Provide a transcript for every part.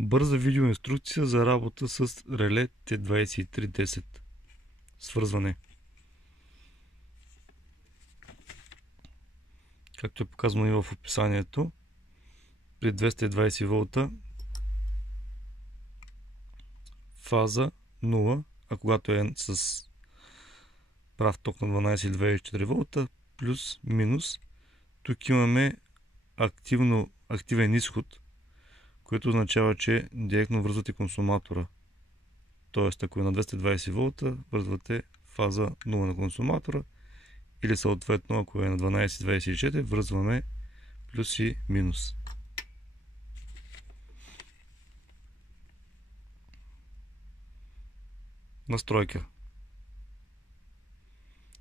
Бърза видеоинструкция за работа с реле T2310. Свързване. Както е показано и в описанието, при 220 волта фаза 0, а когато е с прав ток на 12,24 волта, плюс, минус. Тук имаме активен изход, което означава, че директно връзвате консуматора. Тоест, ако е на 220 волта, връзвате фаза 0 на консуматора, или съответно, ако е на 12,24, връзваме плюс и минус. Настройка.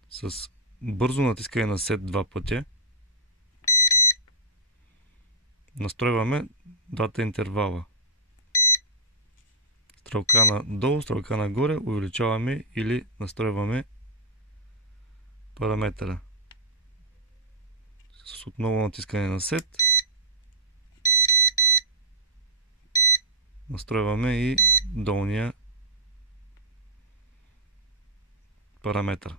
С бързо натискане на сет 2 пътя настройваме двата интервала. Стрелка надолу, стрелка нагоре, увеличаваме или настройваме параметъра. С отново натискане на сет настройваме и долния параметър.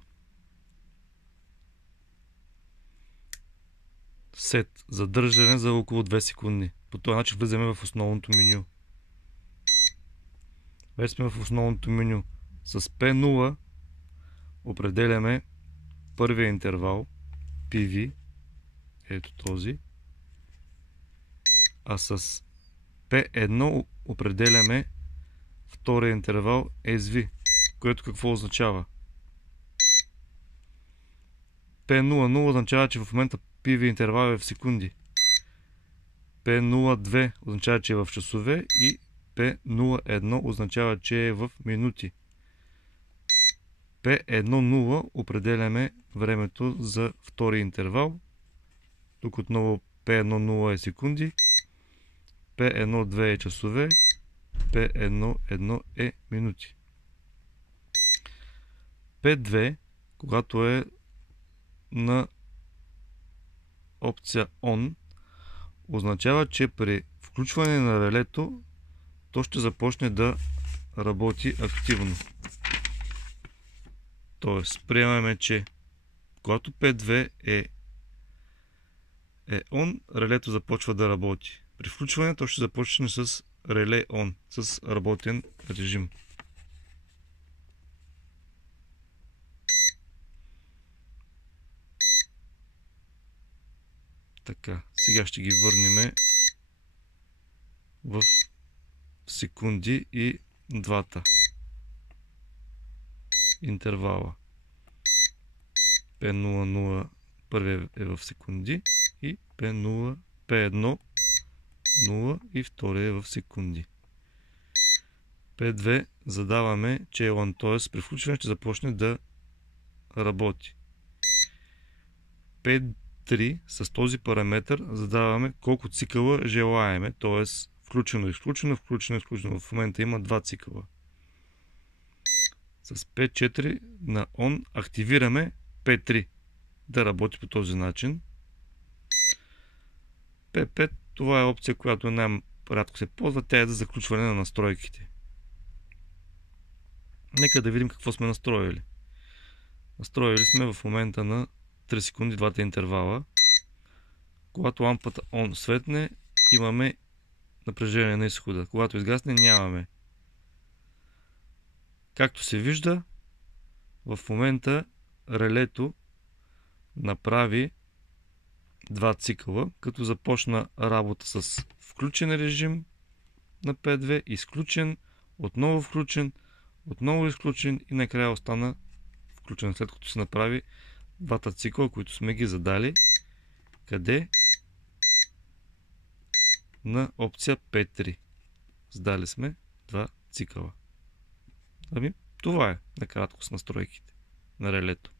Сет задържане за около 2 секунди. По този начин влизаме в основното меню. Вече сме в основното меню. С P0 определяме първия интервал PV, ето този, а с P1 определяме втория интервал SV, което какво означава? P00 означава, че в момента PV интервал е в секунди. P02 означава, че е в часове и P01 означава, че е в минути. P10 определяме времето за втори интервал. Тук отново P10 е секунди, P12 е часове, P11 е минути. P2, когато е на опция ON, означава, че при включване на релето то ще започне да работи активно. Тоест, приемаме, че когато P2 е ON, релето започва да работи. При включване то ще започне с реле ON, с работен режим. Така, сега ще ги върнем в секунди и двата интервала. P00 първият е в секунди и P1 0 и втория е в секунди. P2 задаваме, че е ON, т.е. при включване ще започне да работи. P3 с този параметър задаваме колко цикъла желаеме, т.е. включено, изключено, включено, изключено. В момента има 2 цикъла. С P4 на ON активираме P3 да работи по този начин. P5, това е опция, която най-рядко се ползва, тя е за заключване на настройките. Нека да видим какво сме настроили. Настроили сме в момента на 3 секунди двата интервала. Когато лампата ON светне, имаме напрежение на изхода. Когато изгасне, нямаме. Както се вижда, в момента релето направи 2 цикъла, като започна работа с включен режим на P2, изключен, отново изключен и накрая остана включен, след като се направи двата цикъла, които сме ги задали. Къде? На опция P3. Задали сме 2 цикъла. Това е накратко с настройките на релето.